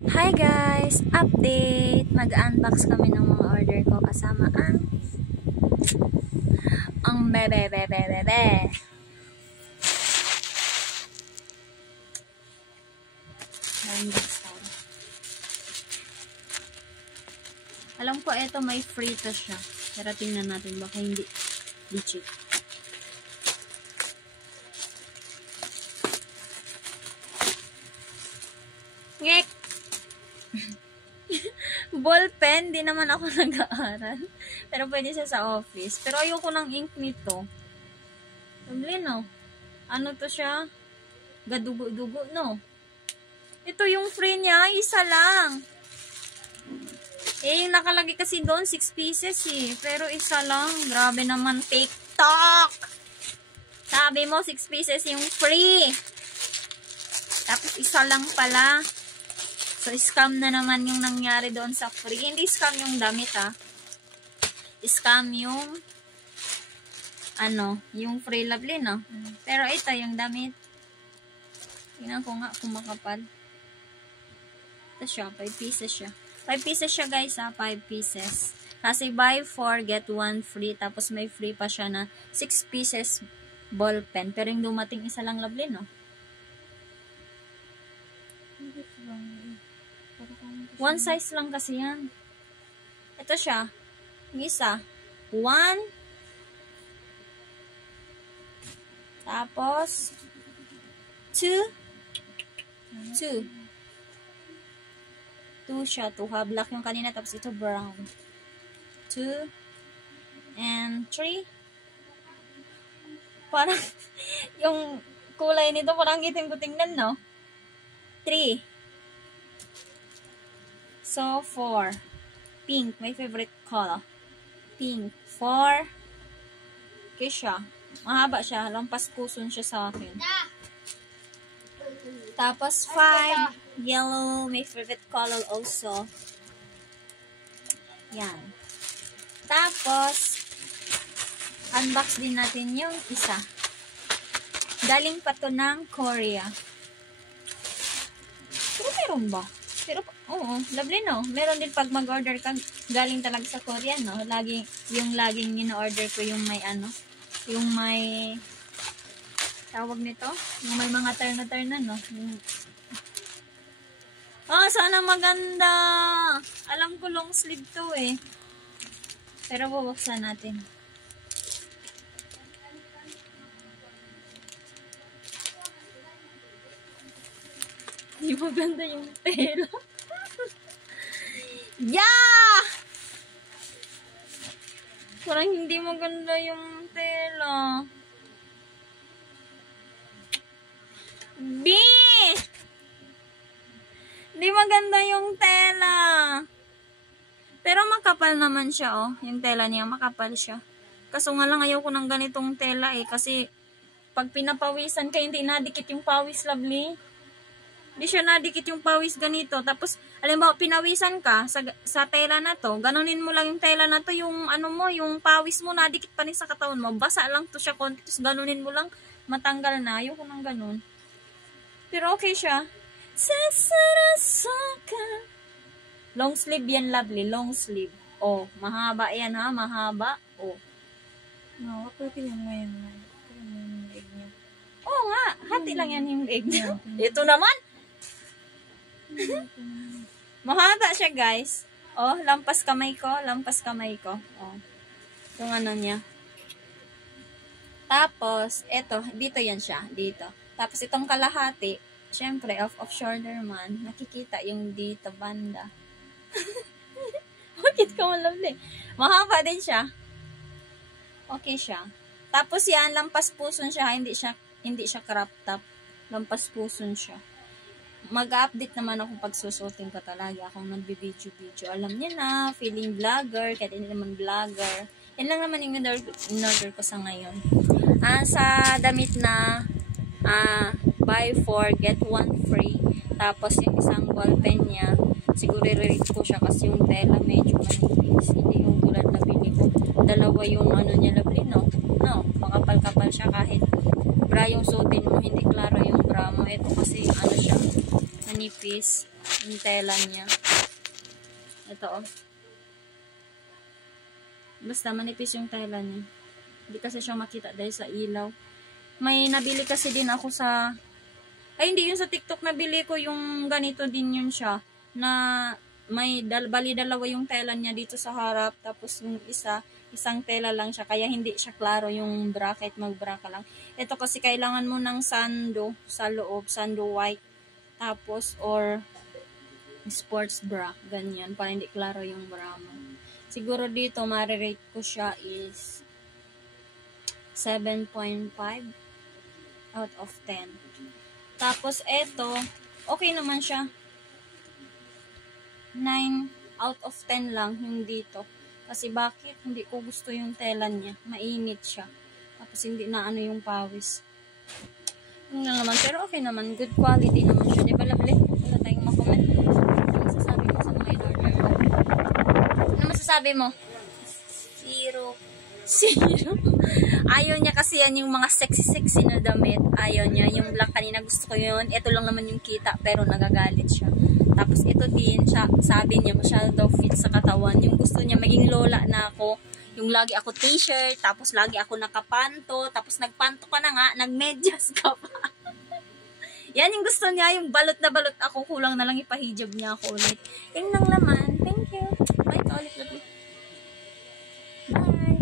Hi guys! Update! Mag-unbox kami ng mga order ko kasama ang bebe. Alam ko ito may free to siya. Pero tingnan natin baka hindi cheap. Ngek! Ball pen, di naman ako nag-aaral. Pero pwede siya sa office. Pero ayoko ng ink nito. Sabli, no? Ano to siya? Gadugo-dugo, no? Ito yung free niya, isa lang. Yung nakalagay kasi doon, 6 pieces eh. Pero isa lang. Grabe naman, TikTok! Sabi mo, 6 pieces yung free. Tapos isa lang pala. So, scam na naman yung nangyari doon sa free. Hindi scam yung damit, ha. Scam yung yung free lovely, no? Pero ito, yung damit. Tingnan ko nga kung makapal. Ito siya, 5 pieces siya. 5 pieces siya, guys, ha. 5 pieces. Kasi buy 4, get 1 free. Tapos may free pa siya na 6 pieces ball pen. Pero yung dumating isa lang lovely, no? One size lang kasi yan. Ito siya. Yung isa. 1. Tapos 2. 2 siya. 2 black yung kanina. Tapos ito brown. 2 and 3. Parang yung kulay nito parang itim ko tingnan, no? 3. So, 4. Pink. My favorite color. Pink. 4. Okay siya. Mahaba siya. Lampas kuson siya sa akin. Tapos, 5. Yellow. My favorite color also. Yan. Tapos, unbox din natin yung isa. Galing pa to ng Korea. Pero meron ba? Pero, oo, lovely, no? Meron din pag mag-order ka, galing talaga sa Korea, no? Yung laging in-order ko yung may yung may, tawag nito? Yung may mga turn-na, no? Sana maganda! Alam ko long sleeve to, eh. Pero bubuksan natin. Hindi maganda yung tela. Yeah! Parang hindi maganda yung tela. B! Hindi maganda yung tela. Pero makapal naman siya, oh. Yung tela niya, makapal siya. Kaso nga lang ayaw ko ng ganitong tela, eh. Kasi pag pinapawisan ka, hindi nadikit yung pawis, lovely. Hindi siya nadikit yung pawis ganito. Tapos, alam mo, pinawisan ka sa tela na to. Ganunin mo lang yung tela na to. Yung yung pawis mo, nadikit pa rin sa katawan mo. Basa lang to siya konti. Tapos, ganunin mo lang, matanggal na. Ayoko nang ganun. Pero okay siya. Long sleeve yan, lovely. Long sleeve. Oh, mahaba yan, ha? Mahaba. Oh. No, pwede yung ngayon. Oo nga. Hati lang yan yung leg niya. Ito naman. Mahaba siya, guys. Oh, lampas kamay ko. Lampas kamay ko. Oh. Yung niya. Tapos, eto. Dito yan siya. Dito. Tapos, itong kalahati. Syempre, off shoulder man. Nakikita yung dito banda. Bakit ka malamli? Mahaba din siya. Okay siya. Tapos yan, lampas puson siya. Hindi siya crop top. Lampas puson siya. Mag-update naman ako pag susuotin ko talaga. Akong nagbi-video. Alam niya na, feeling vlogger. Kahit hindi naman vlogger. Yan lang naman yung in-order ko sa ngayon. Sa damit na buy 4, get 1 free. Tapos yung isang ball pen niya, siguro i-rate ko siya kasi yung tela medyo manipis. Hindi yung tulad na bili ko. Dalawa yung niya lovely, no? No, makapal-kapal siya kahit bra yung suotin mo, hindi klaro yung bra mo. Ito kasi siya, Manipis. Yung tela niya. Ito, oh. Basta manipis yung tela niya. Hindi kasi siya makita dahil sa ilaw. May nabili kasi din ako sa... Ay, hindi yun sa TikTok nabili ko. Yung ganito din yun siya. Na may bali dalawa yung tela niya dito sa harap. Tapos yung isang tela lang siya. Kaya hindi siya klaro yung bracket. Mag-bra ka lang. Ito kasi kailangan mo ng sando sa loob. Sando white. Tapos, or sports bra. Ganyan. Para hindi klaro yung bra mo. Siguro dito, marirate ko siya is 7.5 out of 10. Tapos, eto, okay naman siya. 9 out of 10 lang yung dito. Kasi bakit? Hindi ko gusto yung tela niya. Mainit siya. Tapos, hindi na ano yung pawis. Yun lang naman. Pero okay naman. Good quality naman siya. Di ba, lovely? Wala tayong makomment. Ano masasabi mo sa mga in-order ko? Ano masasabi mo? Zero. Ayaw niya kasi yan yung mga sexy na damit. Ayaw niya. Yung black kanina gusto ko yun. Ito lang naman yung kita pero nagagalit siya. Tapos ito din, sabi niya masyado fit sa katawan. Yung gusto niya maging lola na ako. Yung lagi ako t-shirt, tapos lagi ako nakapanto, tapos nagpanto ka na nga, nagmedyas ka pa. Yan yung gusto niya, yung balot na balot ako. Kulang na lang ipahijab niya ako ulit. Yung lang naman. Thank you. Bye ka ulit, lovely. Bye.